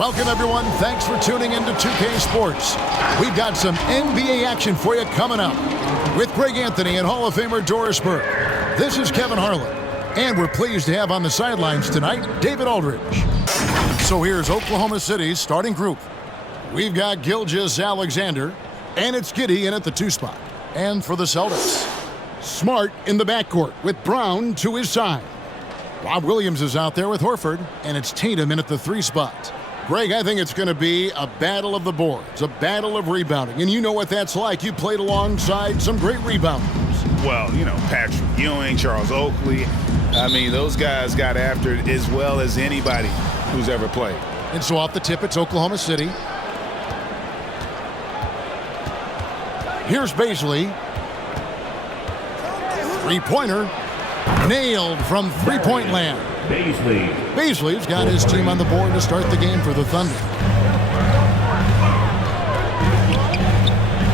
Welcome, everyone. Thanks for tuning into 2K Sports. We've got some NBA action for you coming up with Greg Anthony and Hall of Famer Doris Burke. This is Kevin Harlan, and we're pleased to have on the sidelines tonight David Aldridge. So here's Oklahoma City's starting group. We've got Gilgeous-Alexander, and it's Giddey in at the 2 spot. And for the Celtics, Smart in the backcourt with Brown to his side. Rob Williams is out there with Horford, and it's Tatum in at the 3 spot. Greg, I think it's going to be a battle of the boards, a battle of rebounding. And you know what that's like. You played alongside some great rebounders. Well, you know, Patrick Ewing, Charles Oakley. I mean, those guys got after it as well as anybody who's ever played. And so off the tip, it's Oklahoma City. Here's Baisley. Three-pointer. Nailed from three-point land. Baisley's got his team on the board to start the game for the Thunder.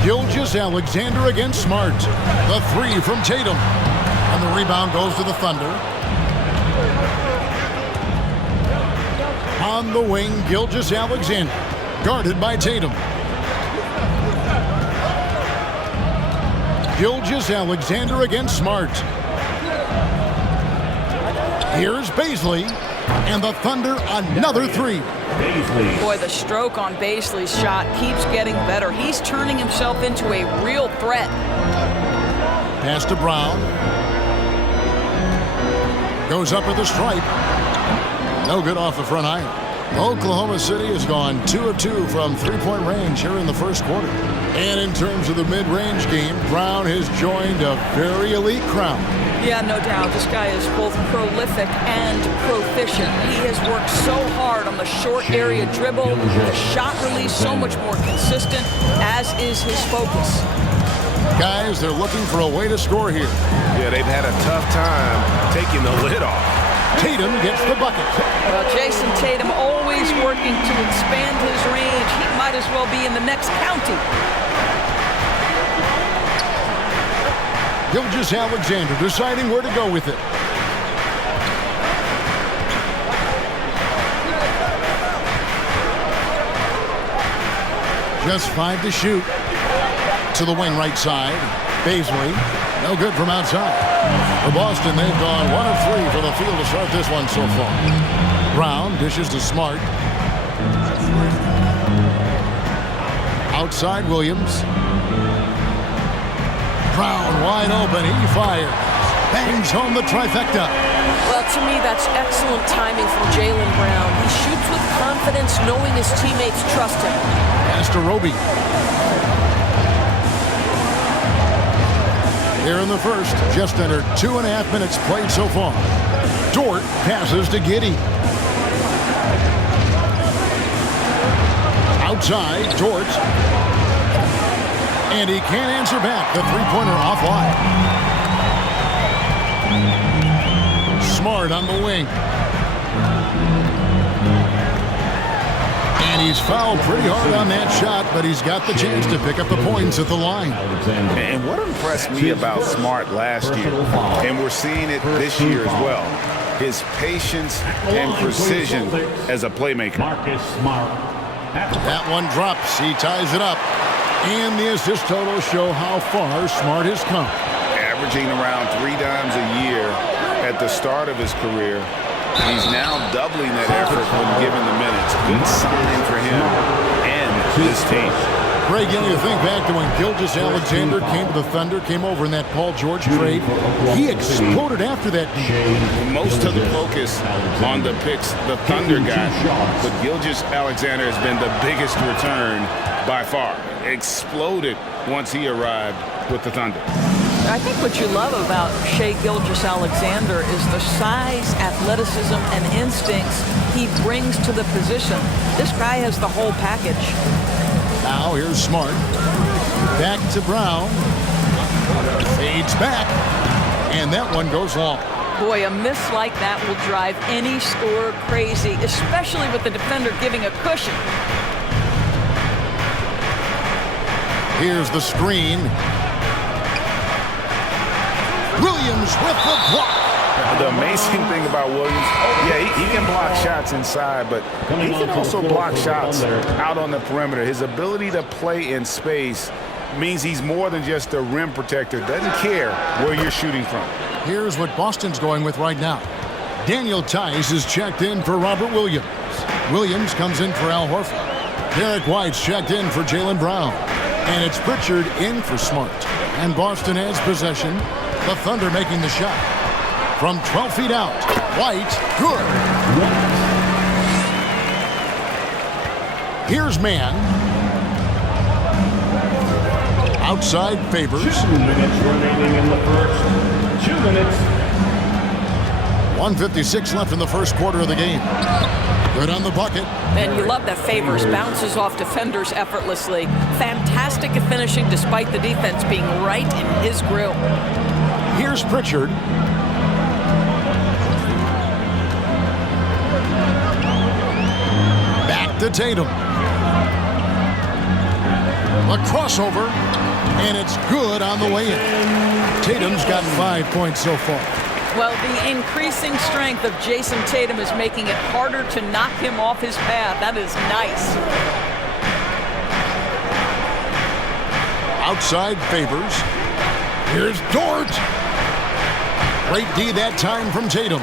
Gilgeous-Alexander against Smart. The 3 from Tatum. And the rebound goes to the Thunder. On the wing, Gilgeous-Alexander. Guarded by Tatum. Gilgeous-Alexander against Smart. Here's Baisley, and the Thunder another 3. Boy, the stroke on Baisley's shot keeps getting better. He's turning himself into a real threat. Pass to Brown. Goes up with a stripe. No good off the front iron. Oklahoma City has gone 2 of 2 from three-point range here in the first quarter. And in terms of the mid-range game, Brown has joined a very elite crowd. Yeah, no doubt. This guy is both prolific and proficient. He has worked so hard on the short area dribble, the shot release so much more consistent, as is his focus. Guys, they're looking for a way to score here. Yeah, they've had a tough time taking the lid off. Tatum gets the bucket. Well, Jason Tatum always working to expand his range. He might as well be in the next county. Gilgeous-Alexander deciding where to go with it. Just 5 to shoot. To the wing right side. Baisley, no good from outside. For Boston, they've gone 1 of 3 for the field to start this one so far. Brown dishes to Smart. Outside Williams. Brown wide open. He fires. Bangs home the trifecta. Well, to me, that's excellent timing from Jaylen Brown. He shoots with confidence, knowing his teammates trust him. Pass to Roby. Here in the first, just under 2.5 minutes played so far. Dort passes to Giddey. Outside, Dort. And he can't answer back. The three-pointer offline. Smart on the wing. And he's fouled pretty hard on that shot, but he's got the chance to pick up the points at the line. And what impressed me about Smart last year, and we're seeing it this year as well, his patience and precision as a playmaker. That one drops. He ties it up. And the assist totals show how far Smart has come. Averaging around 3 times a year at the start of his career. He's now doubling that effort when given the minutes. Good sign for him and his team. Greg, you think back to when Gilgeous-Alexander came to the Thunder, came over in that Paul George trade. He exploded after that deal. Most of the focus on the picks the Thunder got, but Gilgeous-Alexander has been the biggest return by far. Exploded once he arrived with the Thunder. I think what you love about Shai Gilgeous-Alexander is the size, athleticism, and instincts he brings to the position. This guy has the whole package. Now here's Smart. Back to Brown. Fades back. And that one goes long. Boy, a miss like that will drive any scorer crazy, especially with the defender giving a cushion. Here's the screen. Williams with the block. The amazing thing about Williams, yeah, he can block shots inside, but he can also block shots out on the perimeter. His ability to play in space means he's more than just a rim protector. Doesn't care where you're shooting from. Here's what Boston's going with right now. Daniel Tice is checked in for Robert Williams. Williams comes in for Al Horford. Derek White's checked in for Jaylen Brown. And it's Pritchard in for Smart. And Boston has possession. The Thunder making the shot. From 12 feet out. White, good. Here's Mann. Outside Favors. 2 minutes remaining in the first. 2 minutes. 1:56 left in the first quarter of the game. Good on the bucket. And you love that Favors bounces off defenders effortlessly. Fantastic at finishing despite the defense being right in his grill. Here's Pritchard. Back to Tatum. A crossover, and it's good on the way in. Tatum's got 5 points so far. Well, the increasing strength of Jason Tatum is making it harder to knock him off his path. That is nice. Outside Favors. Here's Dort. Great D that time from Tatum.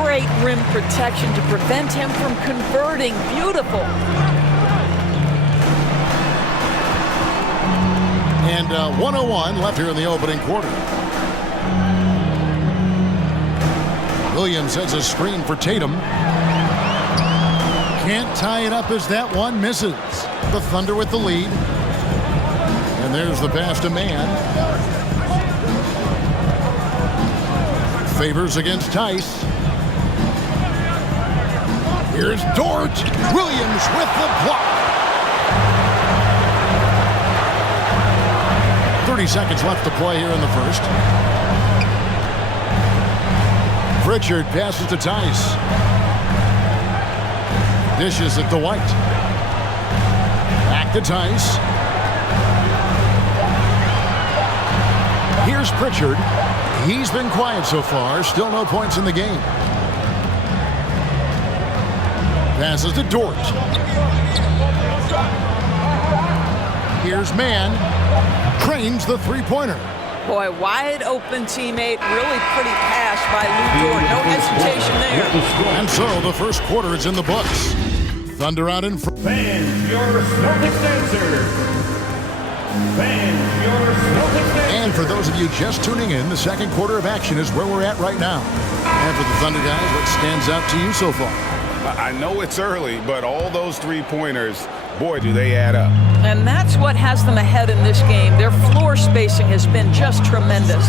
Great rim protection to prevent him from converting. Beautiful. And 1:01 left here in the opening quarter. Williams has a screen for Tatum. Can't tie it up as that one misses. The Thunder with the lead. And there's the pass to Mann. Favors against Tice. Here's Dort. Williams with the block. 30 seconds left to play here in the first. Pritchard passes to Tice. Dishes it to White. Back to Tice. Here's Pritchard. He's been quiet so far. Still no points in the game. Passes to Dort. Here's Mann. Trains the three-pointer. Boy, wide open teammate. Really pretty pass by Lou Dort. No hesitation there. And so the first quarter is in the books. Thunder out in front. Fans, your Celtics answer. Fans, your Celtics answer. And for those of you just tuning in, the second quarter of action is where we're at right now. And for the Thunder guys, what stands out to you so far? I know it's early, but all those three-pointers, boy, do they add up. And that's what has them ahead in this game. Their floor spacing has been just tremendous.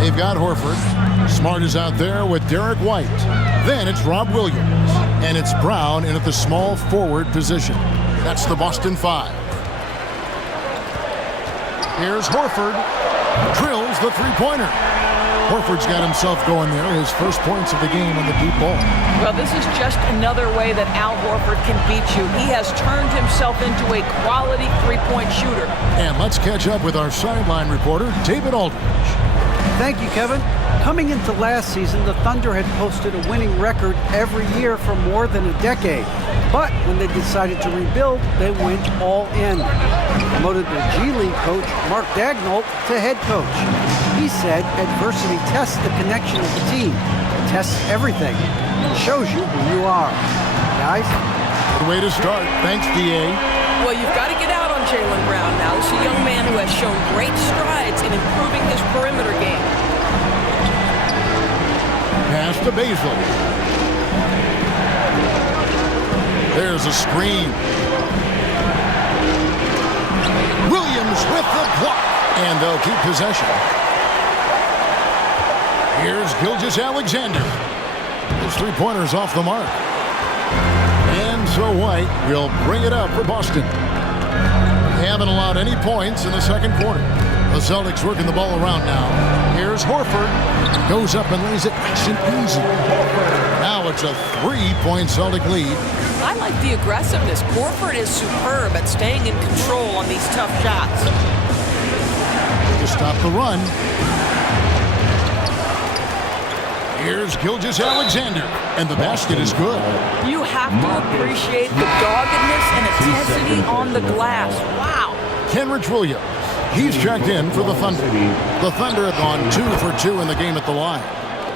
They've got Horford. Smart is out there with Derek White. Then it's Rob Williams. And it's Brown in at the small forward position. That's the Boston Five. Here's Horford. Drills the three-pointer. Horford's got himself going there. His first points of the game on the deep ball. Well, this is just another way that Al Horford can beat you. He has turned himself into a quality three-point shooter. And let's catch up with our sideline reporter, David Aldridge. Thank you, Kevin. Coming into last season, the Thunder had posted a winning record every year for more than a decade. But when they decided to rebuild, they went all in. Promoted their G League coach, Mark Daigneault, to head coach. He said adversity tests the connection of the team, tests everything, and shows you who you are. Guys? Good way to start. Thanks, D.A. Well, you've got to get out on Jaylen Brown now. This is a young man who has shown great strides in improving his perimeter game. Pass to Baisley. There's a screen. Williams with the block. And they'll keep possession. Here's Gilgeous-Alexander. His three-pointer's off the mark. And so White will bring it up for Boston. They haven't allowed any points in the second quarter. The Celtics working the ball around now. Here's Horford. Goes up and lays it nice and easy. Now it's a three-point Celtic lead. I like the aggressiveness. Horford is superb at staying in control on these tough shots. To stop the run. Here's Gilgeous-Alexander, and the basket is good. You have to appreciate the doggedness and intensity on the glass. Wow. Kenrich Williams, he's checked in for the Thunder. The Thunder have gone 2 for 2 in the game at the line.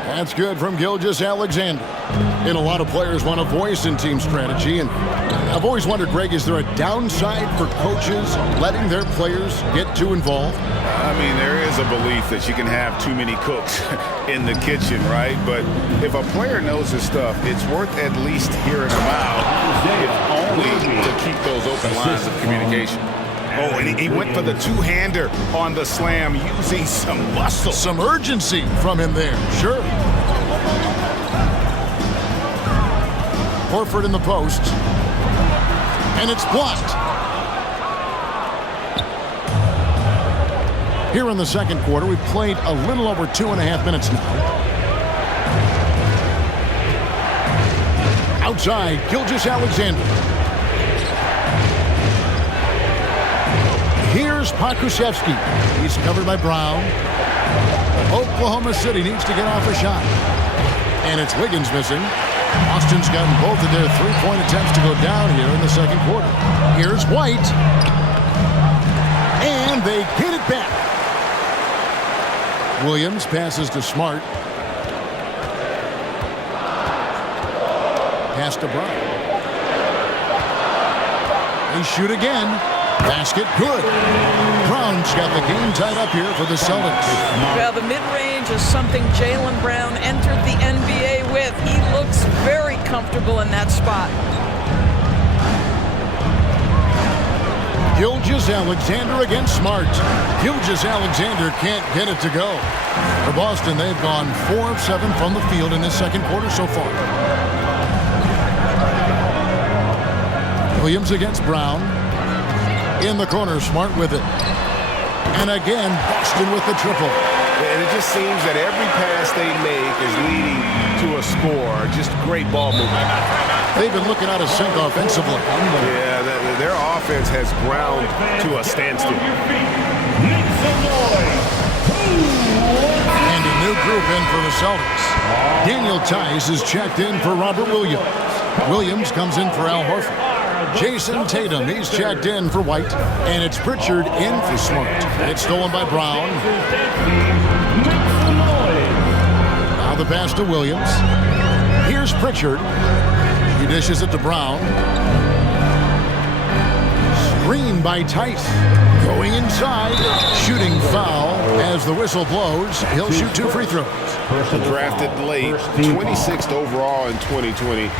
That's good from Gilgeous-Alexander. And a lot of players want a voice in team strategy, and I've always wondered, Greg, is there a downside for coaches letting their players get too involved? I mean, there is a belief that you can have too many cooks in the kitchen, right? But if a player knows his stuff, it's worth at least hearing him out, if only to keep those open lines of communication. Oh, and he went for the two-hander on the slam, using some muscle. Some urgency from him there, sure. Horford in the post. And it's blocked. Here in the second quarter, we've played a little over 2.5 minutes now. Outside, Gilgeous-Alexander. Here's Pokusevski. He's covered by Brown. Oklahoma City needs to get off a shot. And it's Wiggins missing. Boston's gotten both of their three-point attempts to go down here in the second quarter. Here's White. And they get it back. Williams passes to Smart. Pass to Brown. They shoot again. Basket good. Brown's got the game tied up here for the Celtics. Well, the mid-range is something Jaylen Brown entered the NBA with. He looks very comfortable in that spot. Gilgeous-Alexander against Smart. Gilgeous-Alexander can't get it to go. For Boston, they've gone 4 of 7 from the field in this second quarter so far. Williams against Brown. In the corner, Smart with it. And again, Boston with the triple. And it just seems that every pass they make is leading to a score. Just great ball movement. They've been looking out of sync offensively. Yeah, their offense has ground to a standstill. And a new group in for the Celtics. Daniel Tice is checked in for Robert Williams. Williams comes in for Al Horford. Jason Tatum, he's checked in for White. And it's Pritchard in for Smart. It's stolen by Brown. Now the pass to Williams. Here's Pritchard. He dishes it to Brown. Screen by Tice. Going inside. Shooting foul as the whistle blows. He'll shoot 2 free throws. Drafted late, 26th overall in 2020.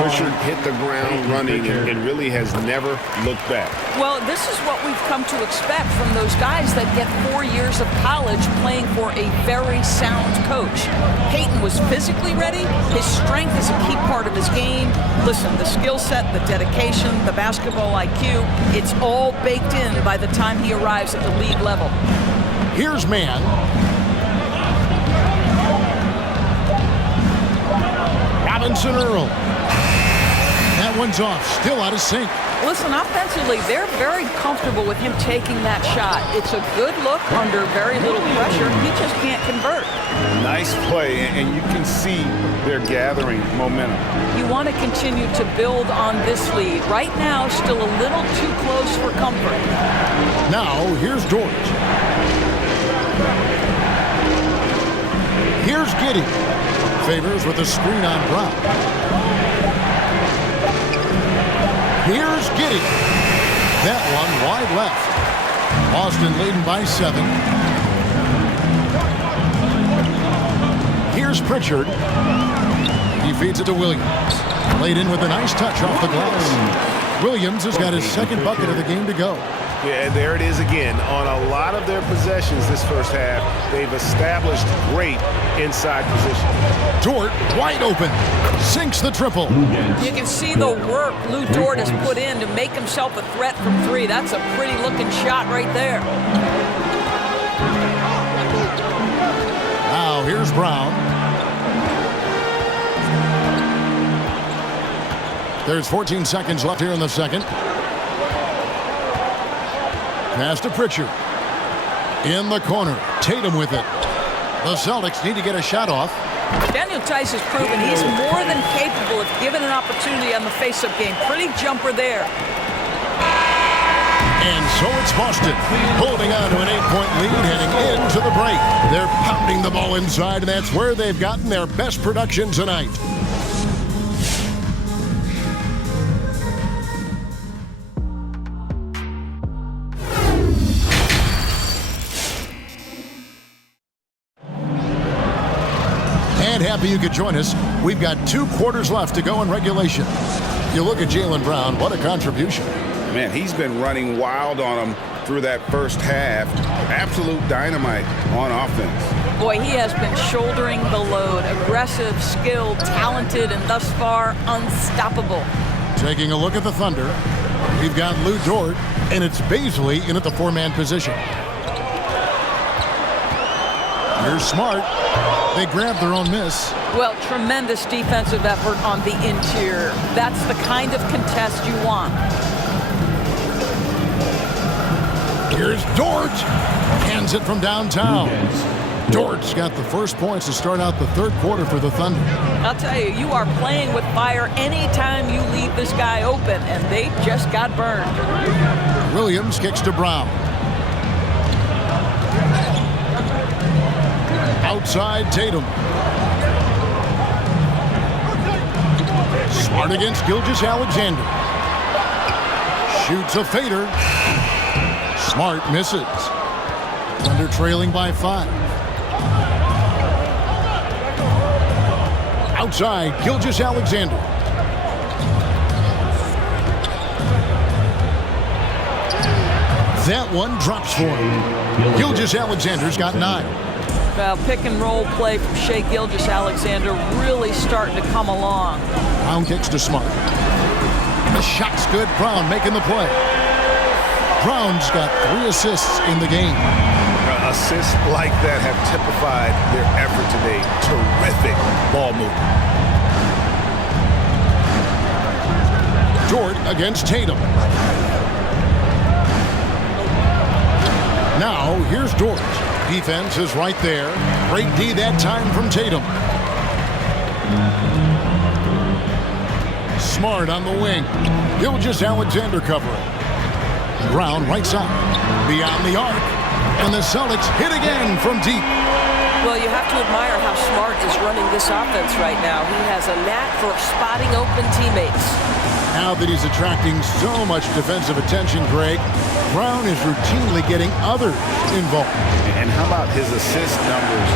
Pritchard hit the ground running and really has never looked back. Well, this is what we've come to expect from those guys that get 4 years of college playing for a very sound coach. Peyton was physically ready. His strength is a key part of his game. Listen, the skill set, the dedication, the basketball IQ, it's all baked in by the time he arrives at the league level. Here's Mann. Robinson Earl. That one's off. Still out of sync. Listen, offensively, they're very comfortable with him taking that shot. It's a good look under very little pressure. He just can't convert. Nice play, and you can see they're gathering momentum. You want to continue to build on this lead. Right now, still a little too close for comfort. Now, here's Dort. Here's Giddey. Favors with a screen on Brown. Here's Giddey. That one wide left. Boston leading by 7. Here's Pritchard. He feeds it to Williams. Laid in with a nice touch off the glass. Williams has got his second bucket of the game to go. Yeah, and there it is again. On a lot of their possessions this first half, they've established great inside position. Dort wide open. Sinks the triple. You can see the work Lou Dort has put in to make himself a threat from 3. That's a pretty looking shot right there. Now here's Brown. There's 14 seconds left here in the second. Pass to Pritchard. In the corner. Tatum with it. The Celtics need to get a shot off. Daniel Tice has proven he's more than capable if given an opportunity on the face-up game. Pretty jumper there. And so it's Boston holding on to an 8-point lead heading into the break. They're pounding the ball inside, and that's where they've gotten their best production tonight. And happy you could join us. We've got 2 quarters left to go in regulation. You look at Jaylen Brown, what a contribution. Man, he's been running wild on him through that first half. Absolute dynamite on offense. Boy, he has been shouldering the load. Aggressive, skilled, talented, and thus far unstoppable. Taking a look at the Thunder, we've got Lou Dort, and it's Baisley in at the 4-man position. Here's Smart. They grab their own miss. Well, tremendous defensive effort on the interior. That's the kind of contest you want. Here's Dort. Hands it from downtown. Dort's got the first points to start out the third quarter for the Thunder. I'll tell you, you are playing with fire anytime you leave this guy open, and they just got burned. Williams kicks to Brown. Outside Tatum. Smart against Gilgeous-Alexander. Shoots a fader. Smart misses. Thunder trailing by 5. Outside, Gilgeous-Alexander. That one drops for him. Gilgeous-Alexander's got 9. Well, pick and roll play from Shai Gilgeous-Alexander really starting to come along. Brown kicks to Smart. The shot's good. Brown making the play. Brown's got 3 assists in the game. Assists like that have typified their effort today. Terrific ball movement. Dort against Tatum. Now, here's Dort. Defense is right there. Great D that time from Tatum. Smart on the wing. Gilgeous-Alexander covering. Brown right side. Beyond the arc. And the Celtics hit again from deep. Well, you have to admire how Smart is running this offense right now. He has a knack for spotting open teammates. Now that he's attracting so much defensive attention, Greg, Brown is routinely getting others involved. And how about his assist numbers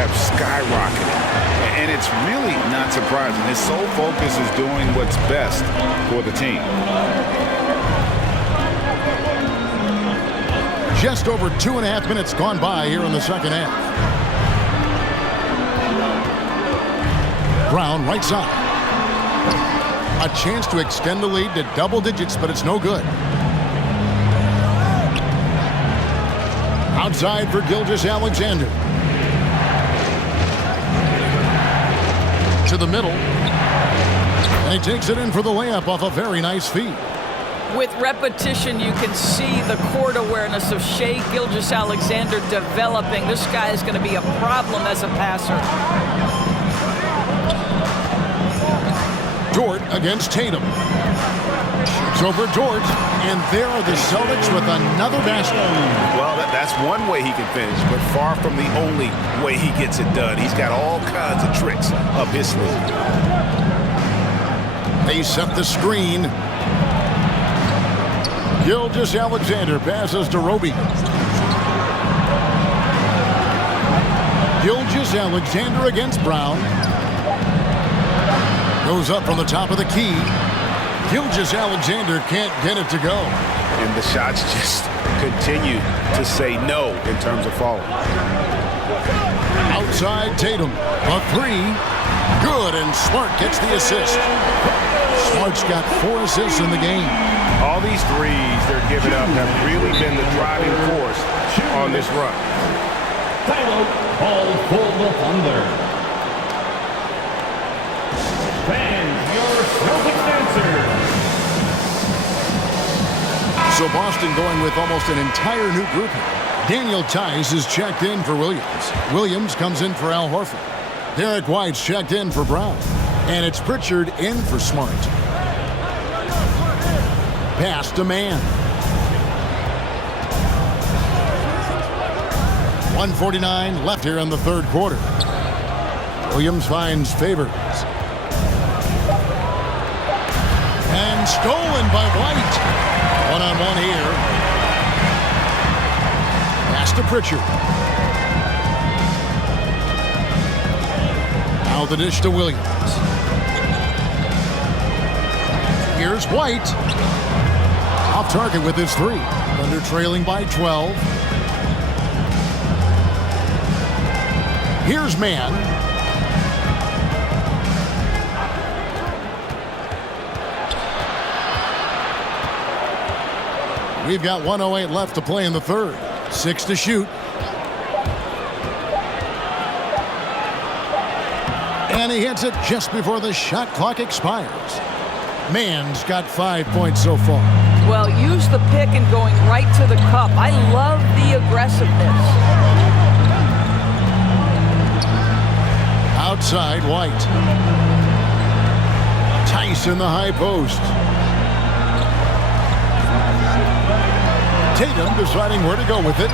have skyrocketed? And it's really not surprising. His sole focus is doing what's best for the team. Just over 2.5 minutes gone by here in the second half. Brown right side. A chance to extend the lead to double digits, but it's no good. Outside for Gilgeous-Alexander. To the middle. And he takes it in for the layup off a very nice feed. With repetition, you can see the court awareness of Shai Gilgeous-Alexander developing. This guy is going to be a problem as a passer. Dort against Tatum. Shoots over Dort, and there are the Celtics with another basket. Well, that's one way he can finish, but far from the only way he gets it done. He's got all kinds of tricks up his sleeve. They set the screen. Gilgeous-Alexander passes to Roby. Gilgeous-Alexander against Brown. Goes up from the top of the key. Gilgeous-Alexander can't get it to go. And the shots just continue to say no in terms of falling. Outside Tatum. A 3. Good, and Smart gets the assist. Smart's got 4 assists in the game. All these threes they're giving up have really been the driving force on this run. Timeout, ball for the Thunder. Fans, your Celtics answer. So Boston going with almost an entire new group here. Daniel Tice is checked in for Williams. Williams comes in for Al Horford. Derek White's checked in for Brown. And it's Pritchard in for Smart. Pass to Mann. 1:49 left here in the third quarter. Williams finds Favors. And stolen by White. One-on-one here. Pass to Pritchard. Now the dish to Williams. Here's White. Off target with his three. Thunder trailing by 12. Here's Mann. We've got 1:08 left to play in the third. 6 to shoot. And he hits it just before the shot clock expires. Mann's got 5 points so far. Well, use the pick and going right to the cup. I love the aggressiveness. Outside, White. Tice in the high post. Tatum deciding where to go with it.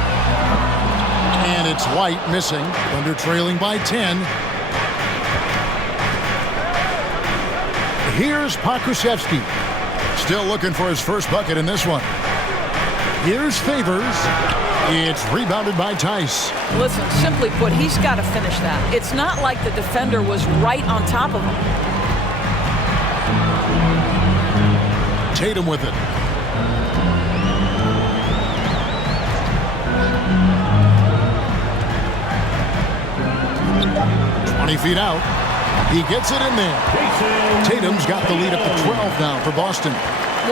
And it's White missing. Thunder trailing by 10. Here's Pokusevski. Still looking for his first bucket in this one. Here's Favors. It's rebounded by Tice. Listen, simply put, he's got to finish that. It's not like the defender was right on top of him. Tatum with it. Feet out. He gets it in there. Tatum's got the lead up to 12 now for Boston.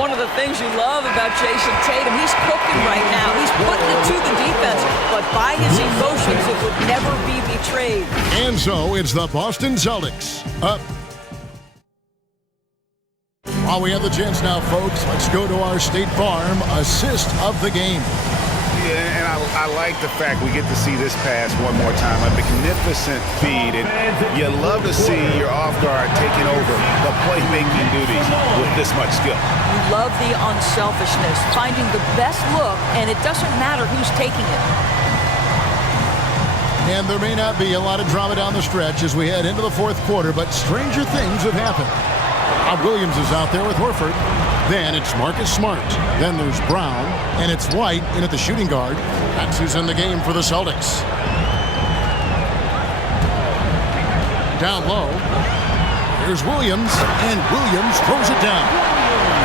One of the things you love about Jason Tatum, he's cooking right now. He's putting it to the defense, but by his emotions, it would never be betrayed. And so it's the Boston Celtics up. While we have the chance now, folks, let's go to our State Farm assist of the game. Yeah, and I like the fact we get to see this pass one more time. A magnificent feed, and you love to see your off guard taking over the playmaking duties with this much skill. You love the unselfishness, finding the best look, and it doesn't matter who's taking it. And there may not be a lot of drama down the stretch as we head into the fourth quarter, but stranger things have happened. Rob Williams is out there with Horford. Then it's Marcus Smart. Then there's Brown. And it's White in at the shooting guard. That's who's in the game for the Celtics. Down low. Here's Williams. And Williams throws it down.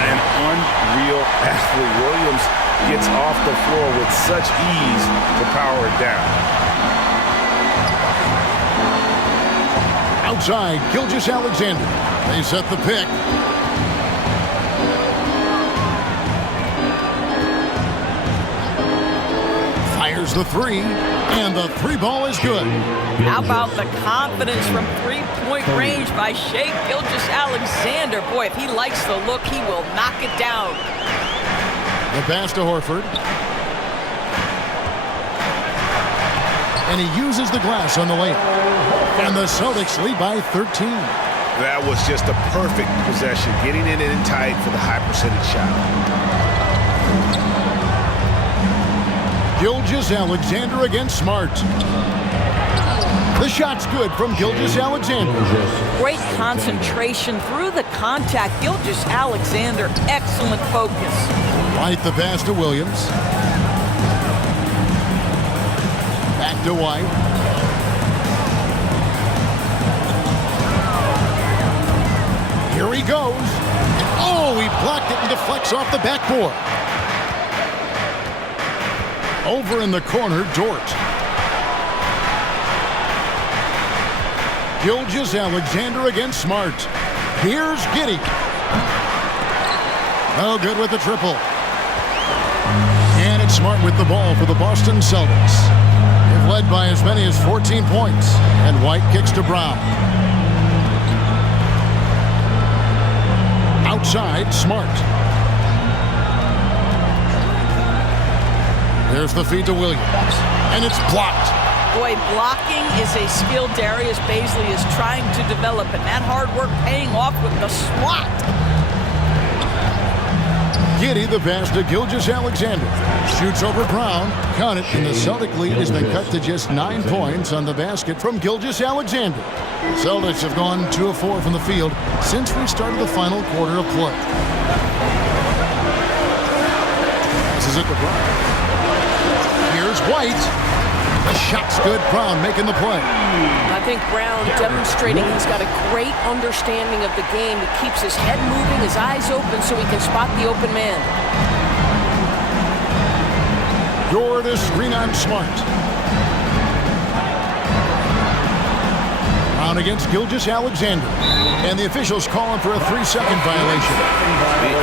An unreal athlete. Williams gets off the floor with such ease to power it down. Outside, Gilgeous-Alexander. They set the pick. Fires the three, and the three ball is good. How about the confidence from three-point range by Shai Gilgeous-Alexander? Boy, if he likes the look, he will knock it down. The pass to Horford. And he uses the glass on the layup. And the Celtics lead by 13. That was just a perfect possession, getting it in tight for the high percentage shot. Gilgeous-Alexander against Smart. The shot's good from Gilgeous-Alexander. Great concentration through the contact. Gilgeous-Alexander, excellent focus. White the pass to Williams. Back to White. Here he goes. Oh, he blocked it and deflects off the backboard. Over in the corner, Dort. Gilgeous-Alexander against Smart. Here's Giddey. No good with the triple. And it's Smart with the ball for the Boston Celtics. They've led by as many as 14 points. And White kicks to Brown. Outside, Smart. There's the feed to Williams. And it's blocked. Boy, blocking is a skill Darius Baisley is trying to develop, and that hard work paying off with the swat. Giddy the pass to Gilgeous-Alexander. Shoots over Brown. Count it, and the Celtic lead has been cut to just 9 points on the basket from Gilgeous-Alexander. Celtics have gone 2 of 4 from the field since we started the final quarter of play. This is it to Brown. Here's White. The shot's good. Brown making the play. I think Brown demonstrating he's got a great understanding of the game. He keeps his head moving, his eyes open so he can spot the open man. Jordan screen on Smart. Brown against Gilgeous-Alexander. And the officials calling for a 3-second violation.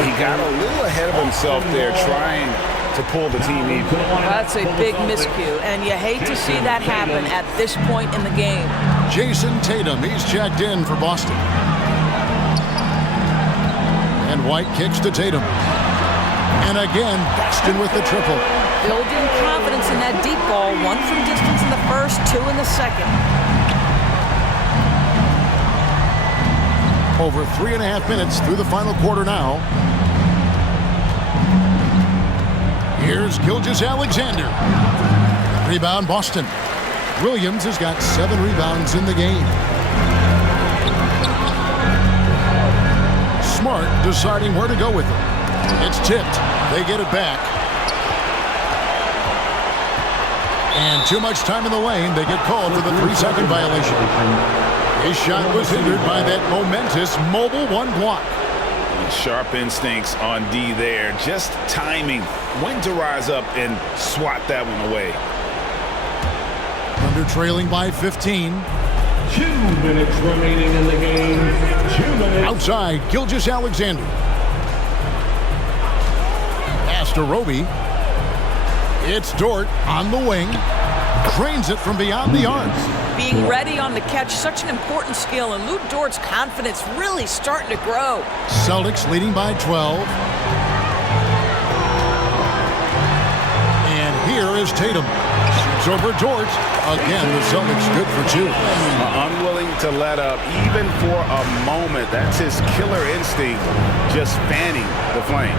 He got a little ahead of himself there trying to pull the team even. That's a big miscue, and you hate to see that happen at this point in the game. Jason Tatum, he's checked in for Boston. And White kicks to Tatum. And again, Boston with the triple. Building confidence in that deep ball. 1 from distance in the first, 2 in the second. Over 3.5 minutes through the final quarter now. Here's Gilgeous-Alexander. Rebound, Boston. Williams has got 7 rebounds in the game. Smart deciding where to go with it. It's tipped. They get it back. And too much time in the lane. They get called for the 3-second violation. His shot was hindered by that momentous mobile 1 block. Sharp instincts on D there. Just timing when to rise up and swat that one away. Thunder trailing by 15. 2 minutes remaining in the game. 2 minutes. Outside, Gilgeous-Alexander. Pass to Roby. It's Dort on the wing. Drains it from beyond the arc. Being ready on the catch, such an important skill, and Luke Dort's confidence really starting to grow. Celtics leading by 12. And here is Tatum. Shoots over Dort. Again, the Celtics good for 2. Unwilling to let up even for a moment. That's his killer instinct, just fanning the flame.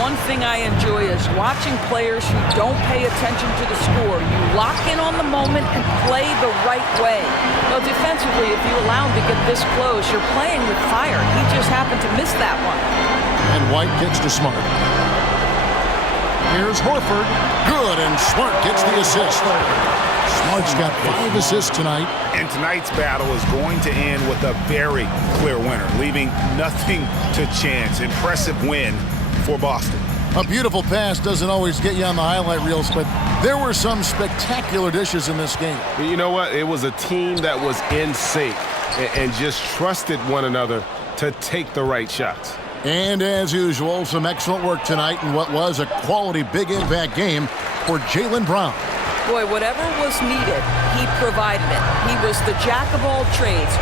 One thing I enjoy is watching players who don't pay attention to the score. You lock in on the moment and play the right way. Now, defensively, if you allow him to get this close, you're playing with fire. He just happened to miss that one. And White gets to Smart. Here's Horford. Good, and Smart gets the assist. Smart's got 5 assists tonight. And tonight's battle is going to end with a very clear winner, leaving nothing to chance. Impressive win for Boston. A beautiful pass doesn't always get you on the highlight reels, but there were some spectacular dishes in this game. You know what? It was a team that was in sync and just trusted one another to take the right shots. And as usual, some excellent work tonight in what was a quality big impact game for Jaylen Brown. Boy, whatever was needed, he provided it. He was the jack of all trades.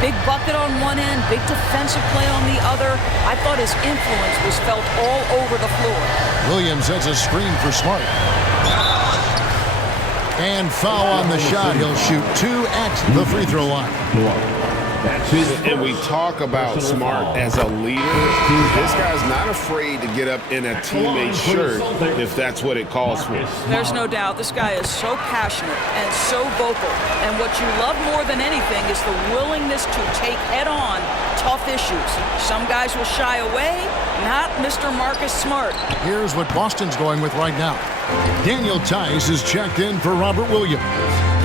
Big bucket on one end, big defensive play on the other. I thought his influence was felt all over the floor. Williams has a screen for Smart. And foul on the shot. He'll shoot 2 at the free throw line. And we talk about Smart as a leader. This guy's not afraid to get up in a teammate's shirt if that's what it calls for. There's no doubt this guy is so passionate and so vocal. And what you love more than anything is the willingness to take head-on tough issues. Some guys will shy away, not Mr. Marcus Smart. Here's what Boston's going with right now. Daniel Tice is checked in for Robert Williams.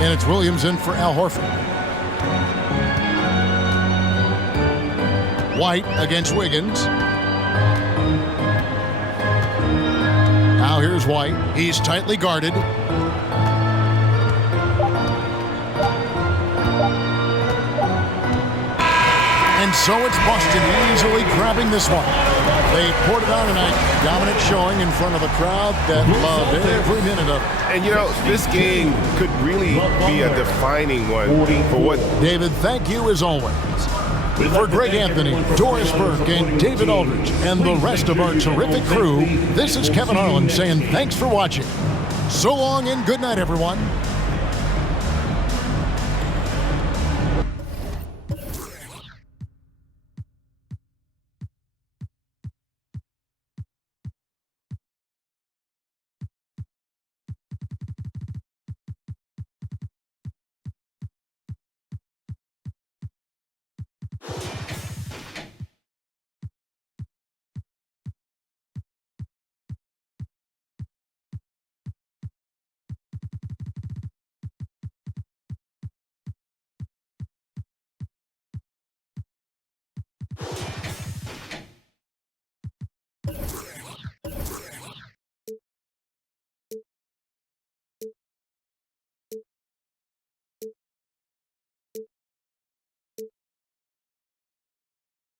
And it's Williams in for Al Horford. White against Wiggins. Now here's White. He's tightly guarded. And so it's Boston easily grabbing this one. They poured it on tonight. Dominant showing in front of a crowd that loved every minute of it. And you know, this game could really be a defining one for what... David, thank you as always. For Greg Anthony, Doris Burke, and David Aldridge, and the rest of our terrific crew, this is Kevin Harlan saying thanks for watching. So long and good night, everyone.